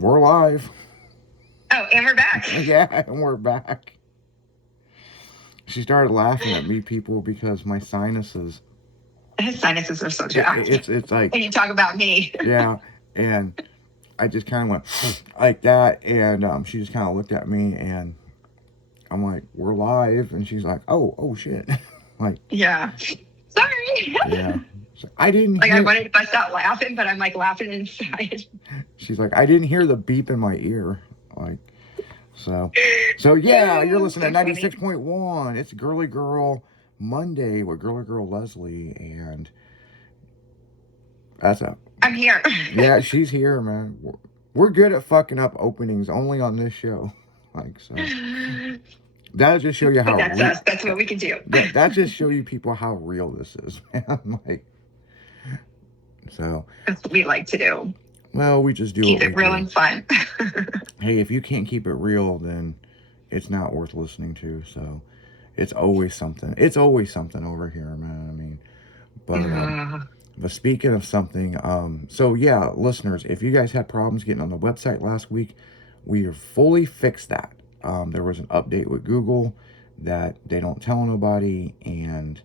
We're live. Oh, and we're back. Yeah, and we're back. She started laughing at me, people, because my sinuses. His sinuses are so jacked. It's like, And you talk about me. yeah, and I just kind of went like that, and she just kind of looked at me, and I'm like, "We're live," and she's like, "Oh shit," like, Yeah. Sorry. yeah. So I didn't Like, hear. I wanted to bust out laughing, but I'm like laughing inside. She's like, "I didn't hear the beep in my ear," like. So yeah, you're listening to 96.1. It's Girly Girl Monday with Girly Girl Leslie, and that's a. I'm here. Yeah, she's here, man. We're good at fucking up openings only on this show. Like, so. That'll just show you how. That's us. That's what we can do. That just show you people how real this is, man. Like, so. That's what we like to do. Well, we just do keep it real and fun. Hey, if you can't keep it real, then it's not worth listening to. So, it's always something. It's always something over here, man. I mean, but speaking of something, so yeah, listeners, if you guys had problems getting on the website last week, we have fully fixed that. There was an update with Google that they don't tell nobody, and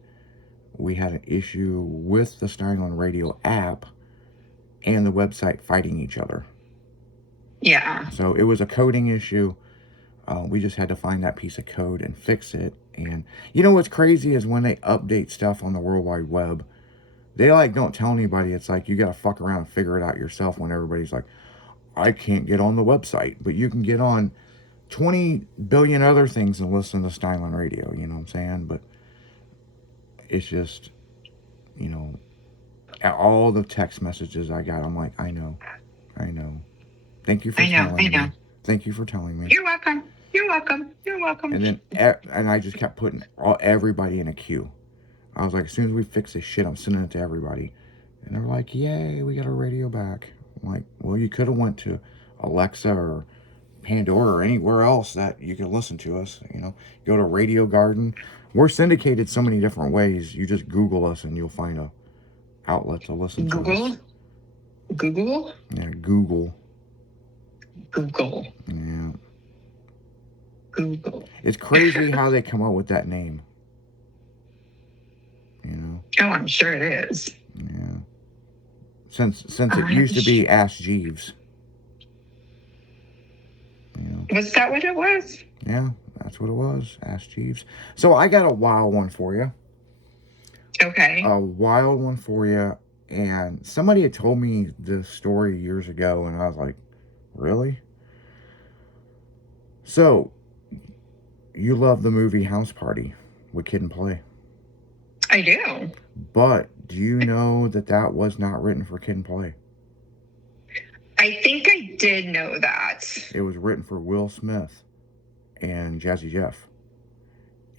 we had an issue with the Starting on Radio app and the website fighting each other. Yeah. So it was a coding issue. We just had to find that piece of code and fix it. And you know what's crazy is when they update stuff on the World Wide Web, they like don't tell anybody. It's like you got to fuck around and figure it out yourself when everybody's like, I can't get on the website, but you can get on 20 billion other things and listen to Styling Radio. You know what I'm saying? But it's just, you know, all the text messages I got, I'm like, I know. Thank you for telling me. Thank you for telling me. You're welcome. And I just kept putting everybody in a queue. I was like, as soon as we fix this shit, I'm sending it to everybody. And they're like, yay, we got our radio back. I'm like, well, you could have went to Alexa or Pandora or anywhere else that you can listen to us. You know, go to Radio Garden. We're syndicated so many different ways. You just Google us and you'll find a outlet to listen to us. Google? Yeah, Google. Yeah. Google. It's crazy how they come up with that name. You know? Oh, I'm sure it is. Yeah. Since it used to be Ask Jeeves. You know? Was that what it was? Yeah, that's what it was. Ask Jeeves. So I got a wild one for you. Okay. A wild one for you. And somebody had told me this story years ago, and I was like, really? So, you love the movie House Party with Kid and Play. I do. But do you know that was not written for Kid and Play? I think I did know that. It was written for Will Smith and Jazzy Jeff.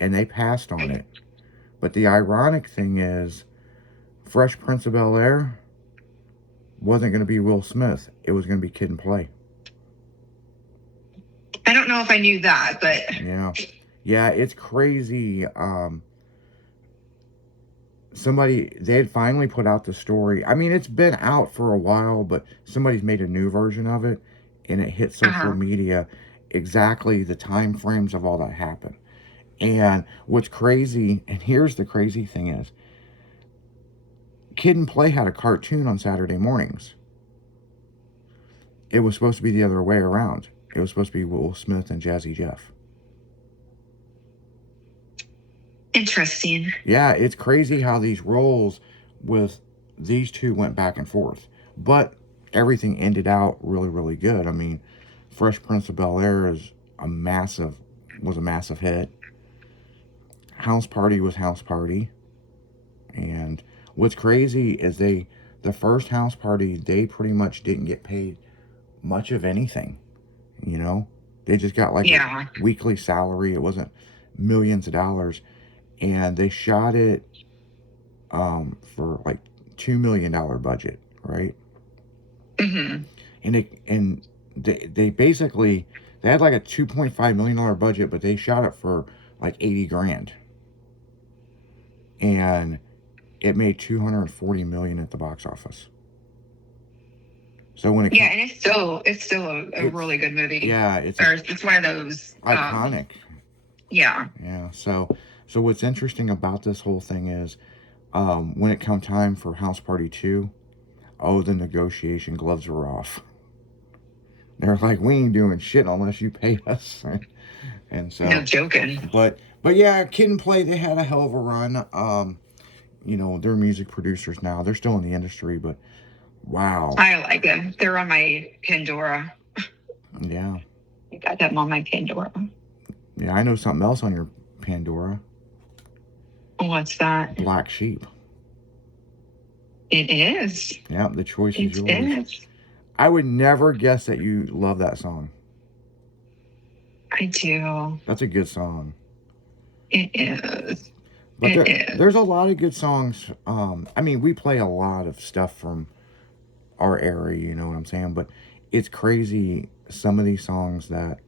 And they passed on it. But the ironic thing is, Fresh Prince of Bel-Air wasn't going to be Will Smith. It was going to be Kid and Play. I don't know if I knew that, but... Yeah, it's crazy. They had finally put out the story. I mean, it's been out for a while, but somebody's made a new version of it, and it hit social media exactly the time frames of all that happened. And what's crazy, and here's the crazy thing is, Kid and Play had a cartoon on Saturday mornings. It was supposed to be the other way around. It was supposed to be Will Smith and Jazzy Jeff. Interesting. Yeah, it's crazy how these roles with these two went back and forth. But everything ended out really, really good. I mean, Fresh Prince of Bel-Air was a massive hit. House Party was House Party. And what's crazy is the first House Party, they pretty much didn't get paid much of anything. You know? They just got like a weekly salary. It wasn't millions of dollars. And they shot it for like $2 million budget, right? Mm-hmm. And they basically, they had like a $2.5 million budget, but they shot it for like $80,000. And it made $240 million at the box office. So when it Yeah, and it's still a really good movie. Yeah, it's Or it's one of those iconic. Yeah. Yeah. So what's interesting about this whole thing is, when it come time for House Party 2, oh, the negotiation gloves were off. They're like, we ain't doing shit unless you pay us. And so, No joking. But yeah, Kid and Play, they had a hell of a run. They're music producers now. They're still in the industry, but wow. I like them. They're on my Pandora. Yeah. I got them on my Pandora. Yeah, I know something else on your Pandora. What's that? Black Sheep. It is. Yeah, the choice is yours. It is. I would never guess that you love that song. I do. That's a good song. It is. But there's a lot of good songs. We play a lot of stuff from our era, you know what I'm saying? But it's crazy, some of these songs that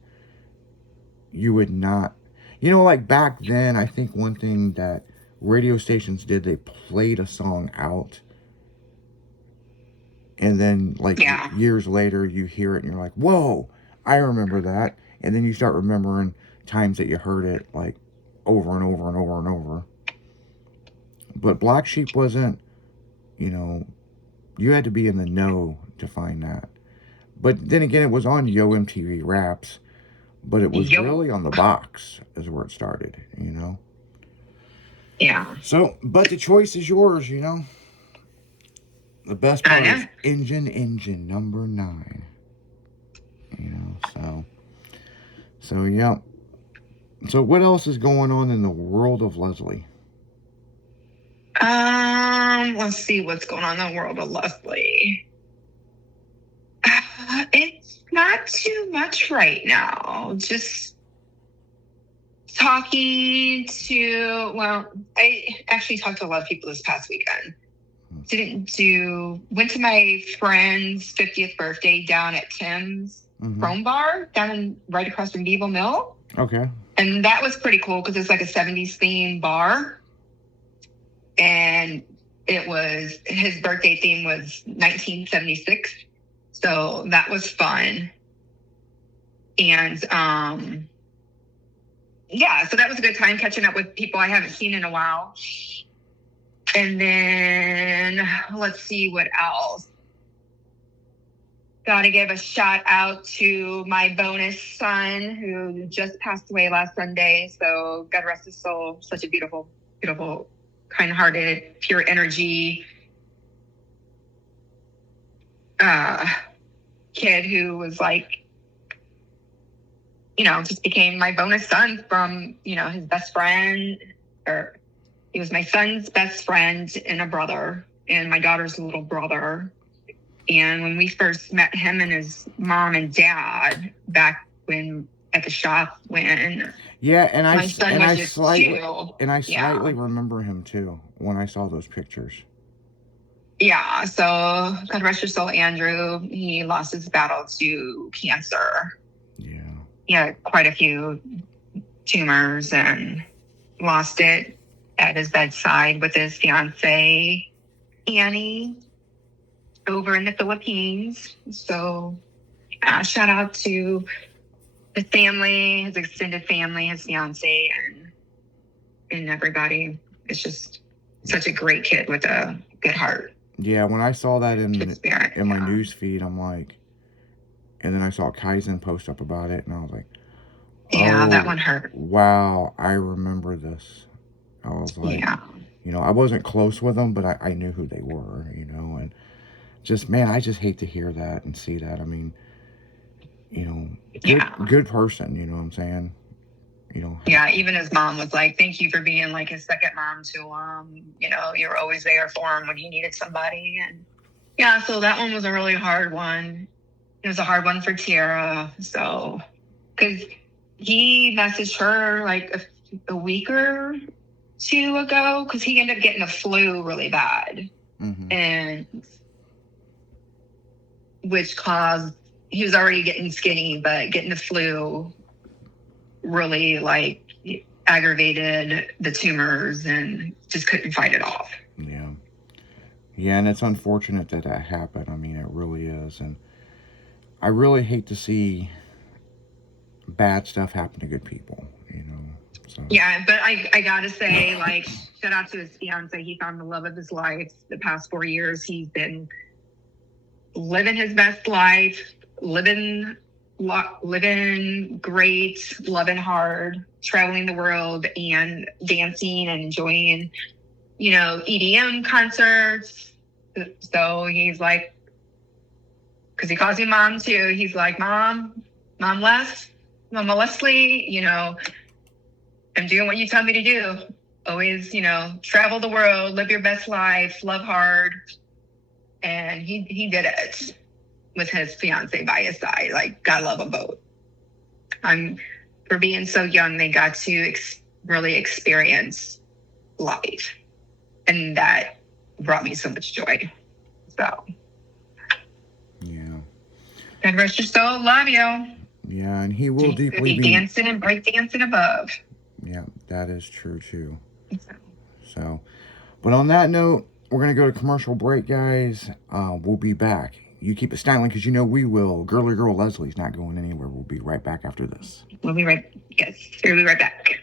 you would not... like back then, I think one thing that radio stations did, they played a song out. And then, years later, you hear it and you're like, whoa, I remember that. And then you start remembering times that you heard it, over and over and over and over. But Black Sheep wasn't, you had to be in the know to find that. But then again, it was on Yo MTV Raps, but it was really on the box is where it started, Yeah. So, but the choice is yours, The best part is Engine number 9. So yeah. So what else is going on in the world of Leslie? Let's see what's going on in the world of Leslie. It's not too much right now. Just talking to, I actually talked to a lot of people this past weekend. Went to my friend's 50th birthday down at Tim's Chrome Bar right across from Beeville Mill. Okay. And that was pretty cool because it's like a 70s themed bar. And his birthday theme was 1976. So that was fun. And, so that was a good time catching up with people I haven't seen in a while. And then let's see what else. Gotta give a shout out to my bonus son who just passed away last Sunday. So God rest his soul. Such a beautiful, beautiful, kind-hearted, pure energy kid who was just became my bonus son from, his best friend. He was my son's best friend and a brother and my daughter's little brother. And when we first met him and his mom and dad back at the shop when I slightly remember him too when I saw those pictures. Yeah, so God rest your soul, Andrew. He lost his battle to cancer. Yeah. He had quite a few tumors and lost it at his bedside with his fiance, Annie, over in the Philippines. So shout out to his family, his extended family, his fiance, and everybody. It's just such a great kid with a good heart. Yeah, when I saw that in my news feed, I'm like, and then I saw Kaizen post up about it, and I was like, yeah, that one hurt. Wow, I remember this. I was like, I wasn't close with them, but I knew who they were, and just, man, I just hate to hear that and see that. I mean, good person, you know what I'm saying? Yeah, even his mom was like, thank you for being like his second mom to him. You're always there for him when he needed somebody. And yeah, so that one was a really hard one. It was a hard one for Tiara. So, because he messaged her like a week or two ago, because he ended up getting the flu really bad. And which caused, he was already getting skinny, but getting the flu really aggravated the tumors and just couldn't fight it off. Yeah, and it's unfortunate that happened. I mean, it really is. was. And I really hate to see bad stuff happen to good people, you know. So Yeah, but I gotta say, like, shout out to his fiance. He found the love of his life. The past 4 years, he's been living his best life, living great, loving hard, traveling the world, and dancing and enjoying, you know, EDM concerts. So he's like, because he calls me mom too. He's like, Mama Leslie, you know, I'm doing what you tell me to do. Always, you know, travel the world, live your best life, love hard. And he did it with his fiance by his side. Like, gotta love them both. For being so young, they got to really experience life. And that brought me so much joy. So, yeah. God rest your soul. Love you. Yeah, and he will deeply be dancing and break dancing above. Yeah, that is true too. So, but on that note, we're going to go to commercial break, guys. We'll be back. You keep it styling because you know we will. Girly Girl Leslie's not going anywhere. We'll be right back after this. We'll be right back.